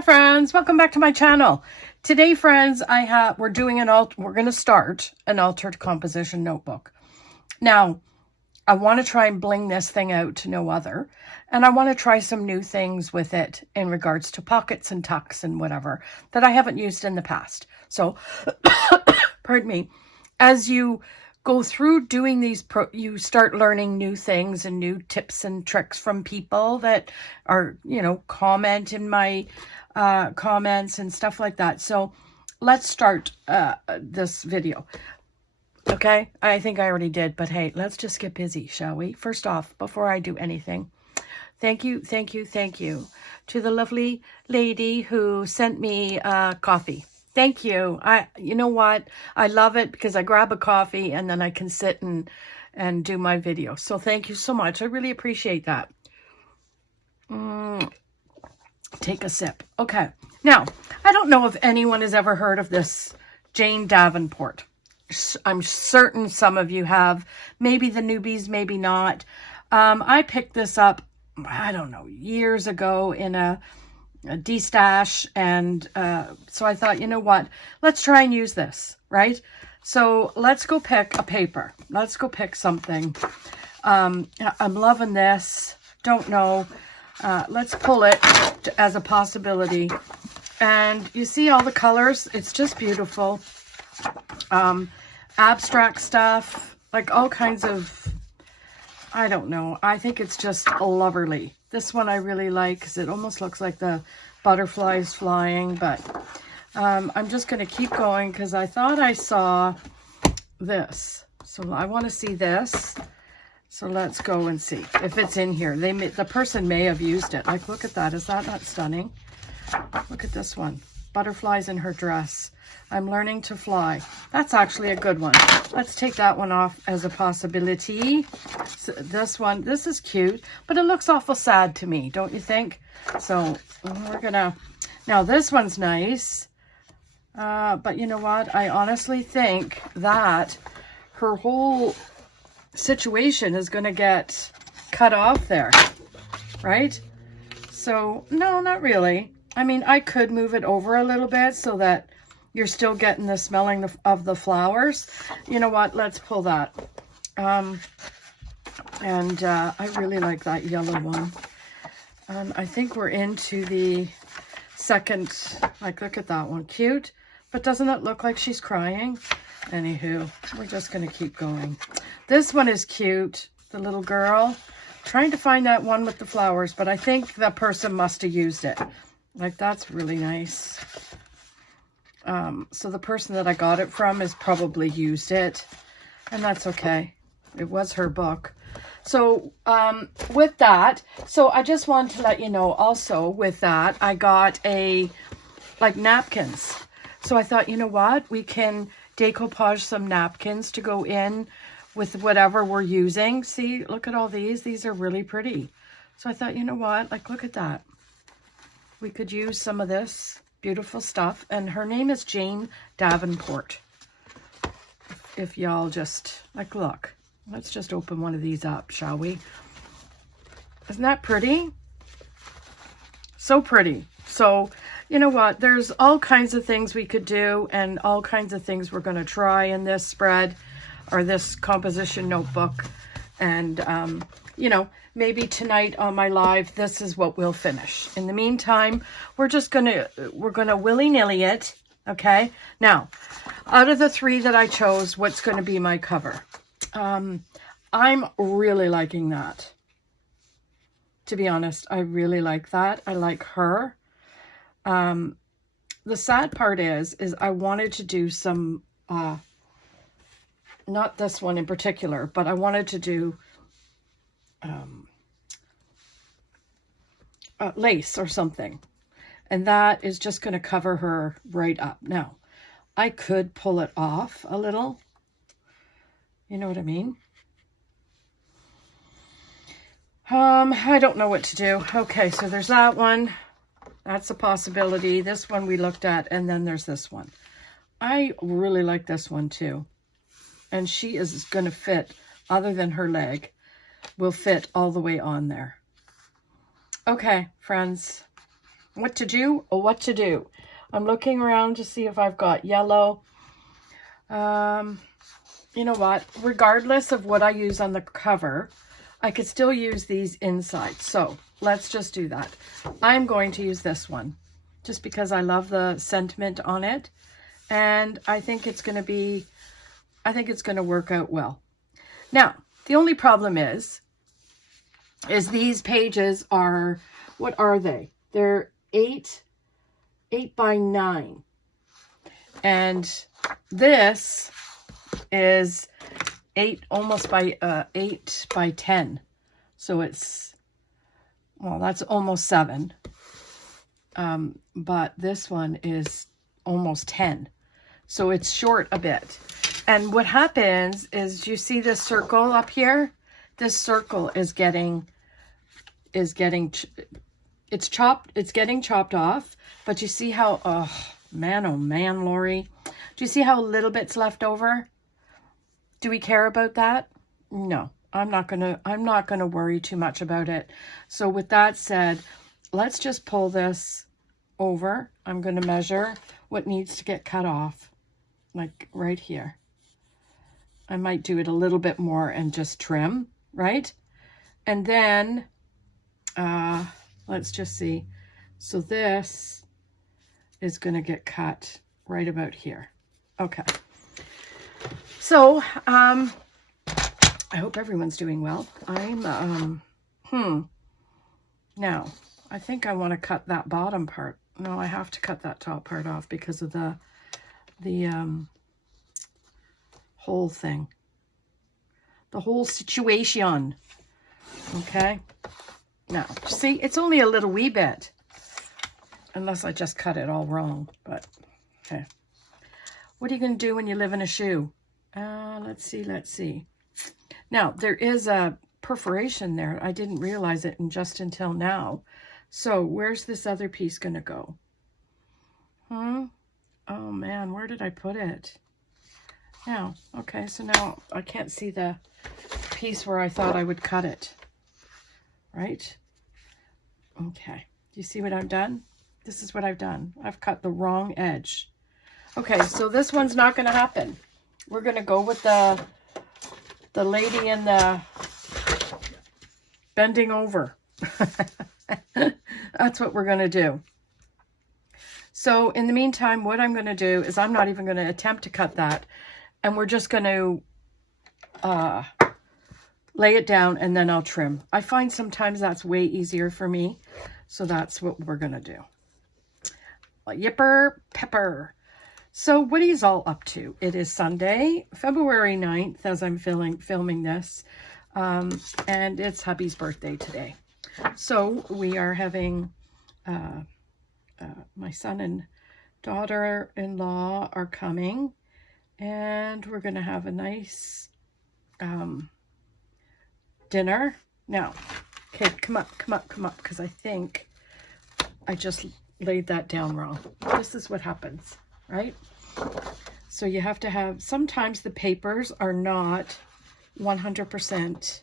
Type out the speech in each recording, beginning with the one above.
Hi friends, welcome back to my channel. Today, friends, we're going to start an altered composition notebook. Now, I want to try and bling this thing out to no other, and I want to try some new things with it in regards to pockets and tucks and whatever that I haven't used in the past. So, pardon me, as you go through doing these, you start learning new things and new tips and tricks from people that are, comment in my comments and stuff like that. So let's start this video. Okay, I think I already did, but hey, let's just get busy, shall we? First off, before I do anything, thank you to the lovely lady who sent me coffee. Thank you. You know what? I love it because I grab a coffee and then I can sit and do my video. So thank you so much. I really appreciate that. Take a sip. Okay. Now, I don't know if anyone has ever heard of this Jane Davenport. I'm certain some of you have. Maybe the newbies, maybe not. I picked this up, I don't know, years ago in a de-stash, and so I thought, you know what, let's try and use this, right? So let's go pick a paper. Let's go pick something. I'm loving this. Don't know. Let's pull it as a possibility. And you see all the colors? It's just beautiful. Abstract stuff, like all kinds of, I don't know. I think it's just lovely. This one I really like because it almost looks like the butterflies flying, but I'm just going to keep going because I thought I saw this. So I want to see this. So let's go and see if it's in here. The person may have used it. Like, look at that. Is that not stunning? Look at this one. Butterflies in her dress. I'm learning to fly. That's actually a good one. Let's take that one off as a possibility. So this one, this is cute, but it looks awful sad to me, don't you think? So we're gonna, now this one's nice, but you know what? I honestly think that her whole situation is gonna get cut off there, right? So no, not really. I mean, I could move it over a little bit so that you're still getting the smelling of the flowers. You know what? Let's pull that. I really like that yellow one. I think we're into the second, like, look at that one. Cute, but doesn't it look like she's crying? Anywho, we're just going to keep going. This one is cute, the little girl. Trying to find that one with the flowers, but I think that person must have used it. Like, that's really nice. So the person that I got it from has probably used it, and that's okay. It was her book. So with that, so I just want to let you know also with that, I got like napkins. So I thought, you know what, we can decoupage some napkins to go in with whatever we're using. See, look at all these. These are really pretty. So I thought, you know what, like, look at that. We could use some of this beautiful stuff. And her name is Jane Davenport. If y'all just, like, look. Let's just open one of these up, shall we? Isn't that pretty? So pretty. So, you know what? There's all kinds of things we could do and all kinds of things we're going to try in this spread or this composition notebook. And, maybe tonight on my live, this is what we'll finish. In the meantime, we're gonna willy-nilly it, okay? Now, out of the three that I chose, what's going to be my cover? I'm really liking that. To be honest, I really like that. I like her. The sad part is I wanted to do some, not this one in particular, but I wanted to do lace or something, and that is just going to cover her right up. Now, I could pull it off a little, you know what I mean? I don't know what to do. Okay, so there's that one. That's a possibility. This one we looked at, and then there's this one. I really like this one too, and she is going to fit, other than her leg, will fit all the way on there. Okay, friends, what to do or what to do. I'm looking around to see if I've got yellow. You know what? Regardless of what I use on the cover, I could still use these inside. So let's just do that. I'm going to use this one just because I love the sentiment on it. And I think it's going to work out well. Now, the only problem is these pages are, what are they? They're 8 by 9. And this is 8 by 10. So it's, well, that's almost 7. But this one is almost 10. So it's short a bit. And what happens is, you see this circle up here? This circle is getting chopped off. But you see how, oh man, Lori. Do you see how little bit's left over? Do we care about that? No, I'm not gonna worry too much about it. So with that said, let's just pull this over. I'm gonna measure what needs to get cut off, like right here. I might do it a little bit more and just trim, right? And then, let's just see. So this is gonna get cut right about here. Okay. So, I hope everyone's doing well. I'm, now, I think I want to cut that bottom part. No, I have to cut that top part off because of the whole thing. The whole situation. Okay? Now, see, it's only a little wee bit. Unless I just cut it all wrong, but, okay. What are you going to do when you live in a shoe? Let's see. Now, there is a perforation there. I didn't realize it just until now. So, where's this other piece going to go? Oh, man, where did I put it? Now, okay, so now I can't see the piece where I thought I would cut it. Right? Okay. Do you see what I've done? This is what I've done. I've cut the wrong edge. Okay, so this one's not going to happen. We're going to go with the lady in the bending over. That's what we're going to do. So in the meantime, what I'm going to do is I'm not even going to attempt to cut that. And we're just going to lay it down and then I'll trim. I find sometimes that's way easier for me. So that's what we're going to do. Yipper pepper. So what he's all up to? It is Sunday, February 9th, as I'm filming this. And it's hubby's birthday today. So we are having, my son and daughter-in-law are coming. And we're going to have a nice dinner. Now, okay, come up, because I think I just laid that down wrong. This is what happens, right? So you have to have, sometimes the papers are not 100%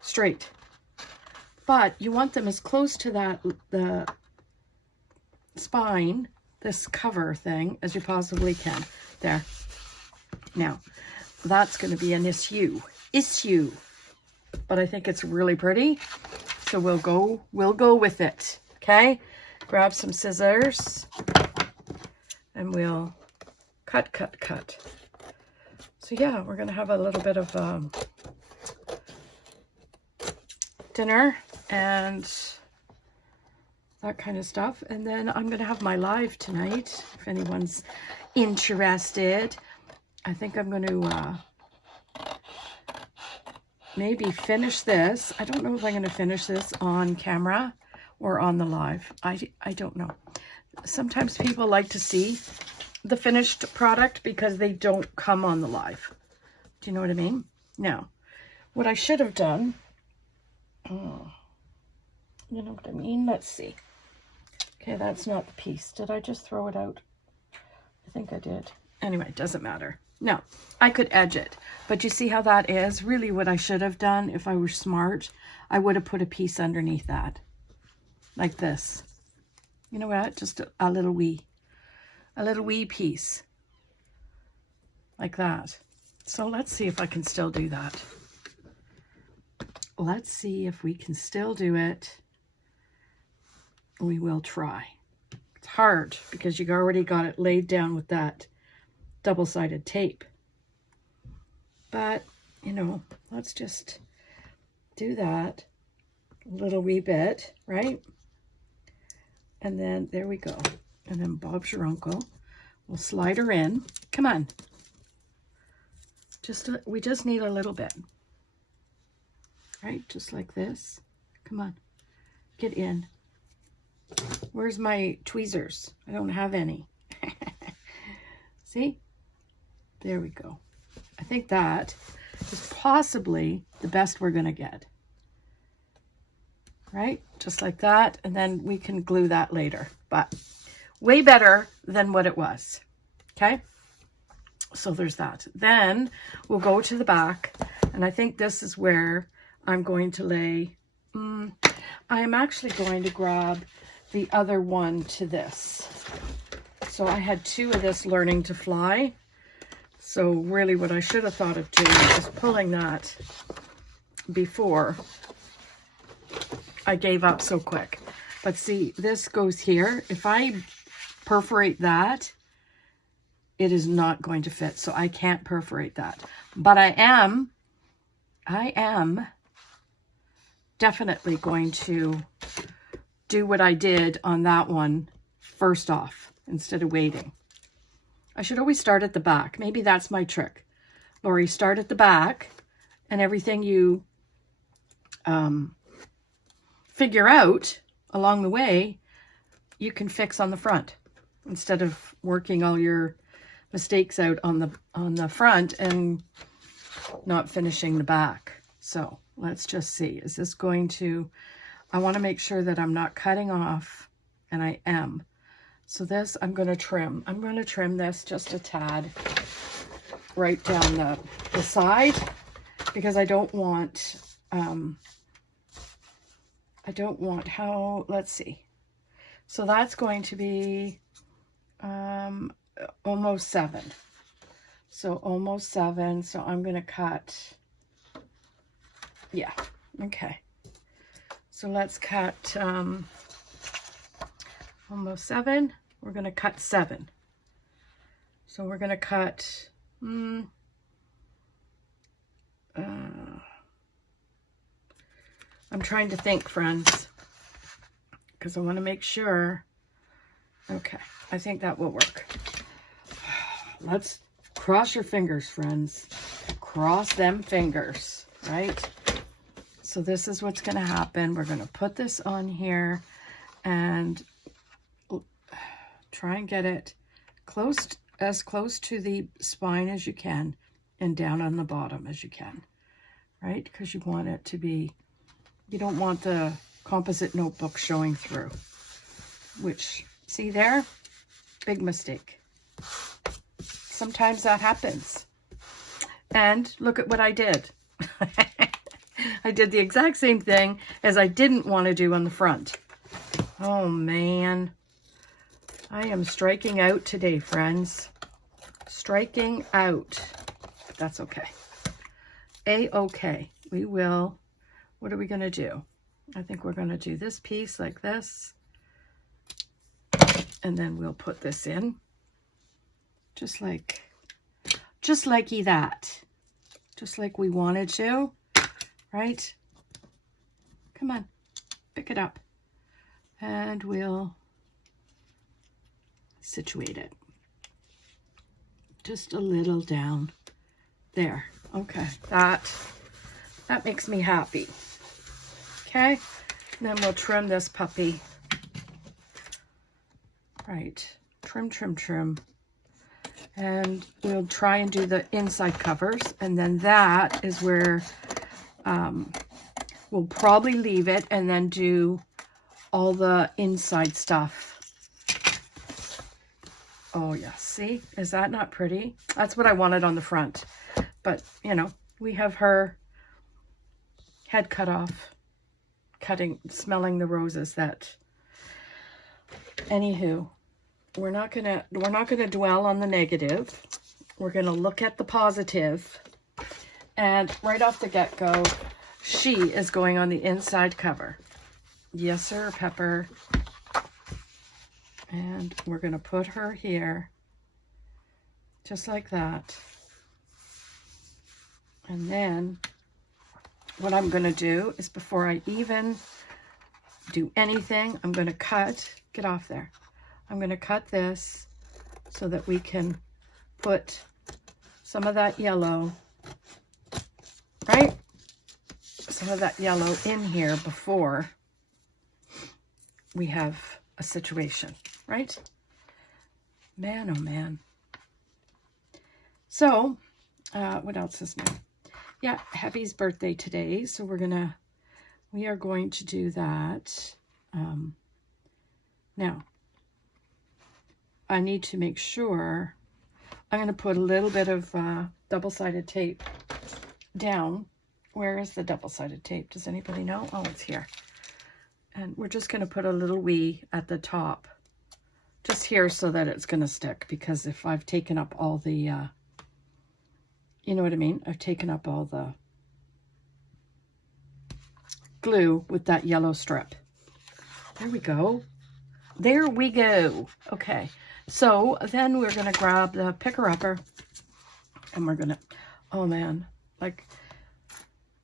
straight, but you want them as close to the spine, this cover thing, as you possibly can. There. Now, that's going to be an issue, but I think it's really pretty. So we'll go with it. Okay. Grab some scissors and we'll cut. So yeah, we're going to have a little bit of dinner and that kind of stuff. And then I'm going to have my live tonight, if anyone's interested. I think I'm going to maybe finish this. I don't know if I'm going to finish this on camera or on the live. I don't know. Sometimes people like to see the finished product because they don't come on the live. Do you know what I mean? Now, what I should have done, you know what I mean? Let's see. Okay, that's not the piece. Did I just throw it out? I think I did. Anyway, it doesn't matter. No, I could edge it. But you see how that is? Really what I should have done, if I were smart, I would have put a piece underneath that. like this. You know what? Just a little wee piece like that. So let's see if I can still do that. Let's see if we can still do it. We will try. It's hard because you already got it laid down with that double-sided tape. But, you know, let's just do that a little wee bit, right? And then there we go. And then Bob's your uncle. We'll slide her in. Come on. We just need a little bit. Right? Just like this. Come on. Get in. Where's my tweezers? I don't have any. See? There we go. I think that is possibly the best we're going to get. Right? Just like that. And then we can glue that later. But way better than what it was. Okay? So there's that. Then we'll go to the back. And I think this is where I'm going to lay. I am actually going to grab the other one to this. So I had 2 of this learning to fly. So really what I should have thought of doing is pulling that before I gave up so quick. But see, this goes here. If I perforate that, it is not going to fit. So I can't perforate that. But I am definitely going to do what I did on that one first off instead of waiting. I should always start at the back. Maybe that's my trick. Lori, start at the back and everything you figure out along the way, you can fix on the front instead of working all your mistakes out on the front and not finishing the back. So let's just see. Is this going to... I want to make sure that I'm not cutting off, and I am. So this, I'm going to trim. I'm going to trim this just a tad right down the side because I don't want, how, let's see. So that's going to be almost 7. So almost 7. So I'm going to cut, yeah, okay. So let's cut almost 7. We're going to cut 7. So we're going to cut, I'm trying to think, friends, because I want to make sure. Okay, I think that will work. Let's cross your fingers, friends. Cross them fingers, right? So this is what's going to happen. We're going to put this on here and try and get it as close to the spine as you can and down on the bottom as you can, right? Because you want it to be, you don't want the composite notebook showing through, which, see there? Big mistake. Sometimes that happens. And look at what I did. I did the exact same thing as I didn't want to do on the front. Oh, man. I am striking out today, friends. Striking out. But that's okay. A-okay. We will. What are we going to do? I think we're going to do this piece like this. And then we'll put this in. Just like that. Just like we wanted to. Right? Come on, pick it up. And we'll situate it. Just a little down there. Okay, that makes me happy. Okay, and then we'll trim this puppy. Right, trim, trim, trim. And we'll try and do the inside covers. And then that is where we'll probably leave it and then do all the inside stuff. Oh, yeah. See? Is that not pretty? That's what I wanted on the front. But, you know, we have her head cut off, smelling the roses that Anywho, we're not gonna dwell on the negative. We're gonna look at the positive. And right off the get-go, she is going on the inside cover. Yes, sir, Pepper. And we're gonna put her here, just like that. And then what I'm going to do is, before I even do anything, I'm going to cut, get off there. I'm going to cut this so that we can put some of that yellow, right? Some of that yellow in here before we have a situation, right? Man, oh man. So, what else is new? Yeah, Happy's birthday today, so we are going to do that. Now, I need to make sure, I'm going to put a little bit of double-sided tape down. Where is the double-sided tape? Does anybody know? Oh, it's here. And we're just going to put a little wee at the top, just here, so that it's going to stick, because if I've taken up all the... you know what I mean? I've taken up all the glue with that yellow strip. There we go. There we go. Okay. So then we're going to grab the picker-upper and we're going to, oh man, like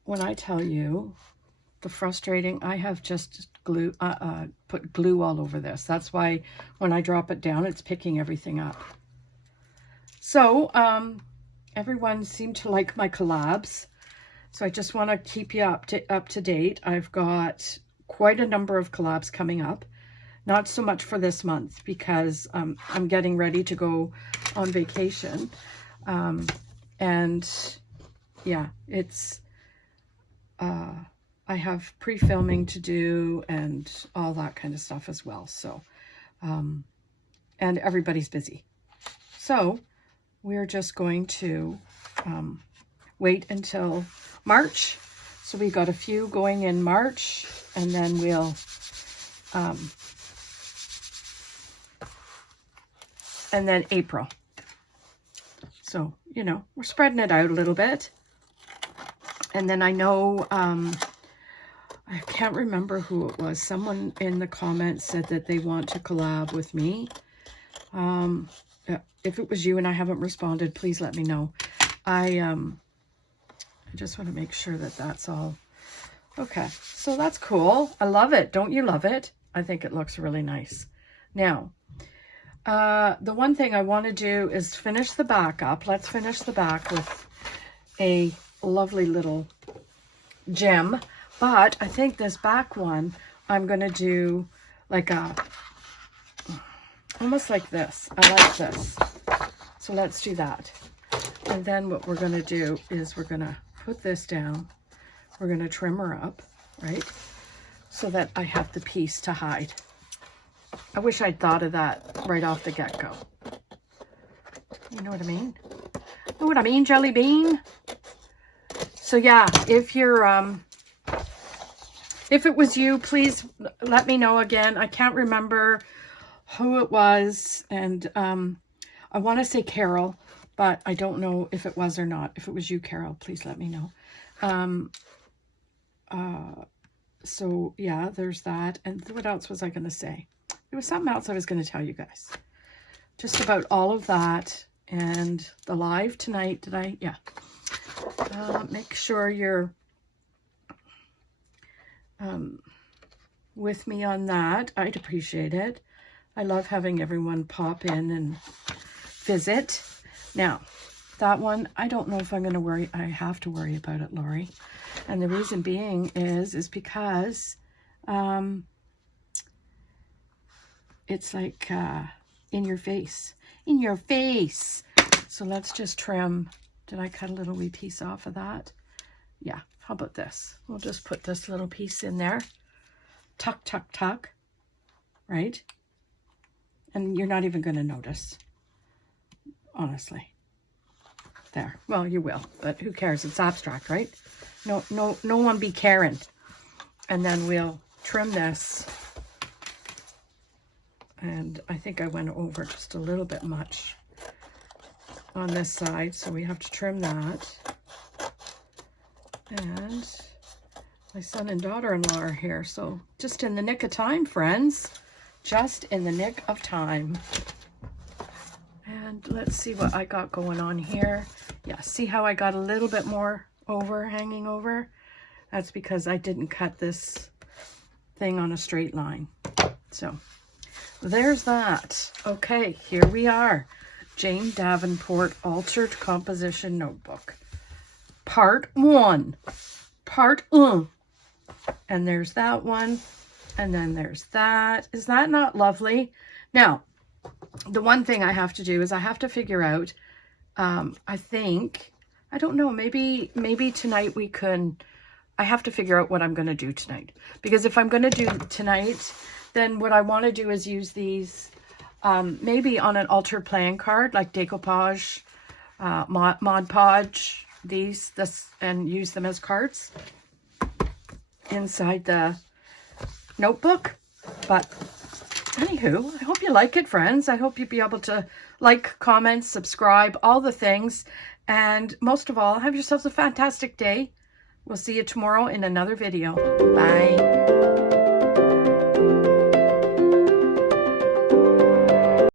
when I tell you the frustrating, I have just glue, put glue all over this. That's why when I drop it down, it's picking everything up. So, everyone seemed to like my collabs, so I just want to keep you up to date. I've got quite a number of collabs coming up, not so much for this month because I'm getting ready to go on vacation, and yeah, it's I have pre-filming to do and all that kind of stuff as well. So, and everybody's busy, so we're just going to wait until March. So we got a few going in March, and then we'll, and then April. So, you know, we're spreading it out a little bit. And then I know, I can't remember who it was. Someone in the comments said that they want to collab with me. If it was you and I haven't responded, please let me know. I just want to make sure that that's all. Okay, so that's cool. I love it. Don't you love it? I think it looks really nice. Now, the one thing I want to do is finish the back up. Let's finish the back with a lovely little gem. But I think this back one, I'm going to do like a, almost like this. I like this. So let's do that. And then what we're going to do is we're going to put this down. We're going to trim her up, right? So that I have the piece to hide. I wish I'd thought of that right off the get-go. You know what I mean? Know what I mean, Jelly Bean? So yeah, if you're, if it was you, please let me know again. I can't remember who it was, and I want to say Carol, but I don't know if it was or not. If it was you, Carol, please let me know. So yeah, there's that. And what else was I going to say? There was something else I was going to tell you guys. Just about all of that and the live tonight. Did I? Yeah. Make sure you're with me on that. I'd appreciate it. I love having everyone pop in and visit. Now, that one, I don't know if I'm going to worry. I have to worry about it, Lori. And the reason being is because it's like in your face. In your face. So let's just trim. Did I cut a little wee piece off of that? Yeah. How about this? We'll just put this little piece in there. Tuck, tuck, tuck. Right? And you're not even going to notice. Honestly. There. Well, you will. But who cares? It's abstract, right? No one be caring. And then we'll trim this And I think I went over just a little bit much on this side, so we have to trim that. And my son and daughter-in-law are here, so just in the nick of time, friends. Just in the nick of time. And let's see what I got going on here. Yeah, see how I got a little bit more hanging over? That's because I didn't cut this thing on a straight line. So there's that. Okay, here we are. Jane Davenport Altered Composition Notebook. Part 1. Part 1. And there's that one. And then there's that. Is that not lovely? Now, the one thing I have to do is I have to figure out, I think, I don't know, maybe tonight we can, I have to figure out what I'm going to do tonight. Because if I'm going to do tonight, then what I want to do is use these, maybe on an altered plan card, like decoupage, Mod Podge, and use them as cards inside the notebook. But anywho, I hope you like it, friends. I hope you'll be able to like, comment, subscribe, all the things. And most of all, have yourselves a fantastic day. We'll see you tomorrow in another video. Bye.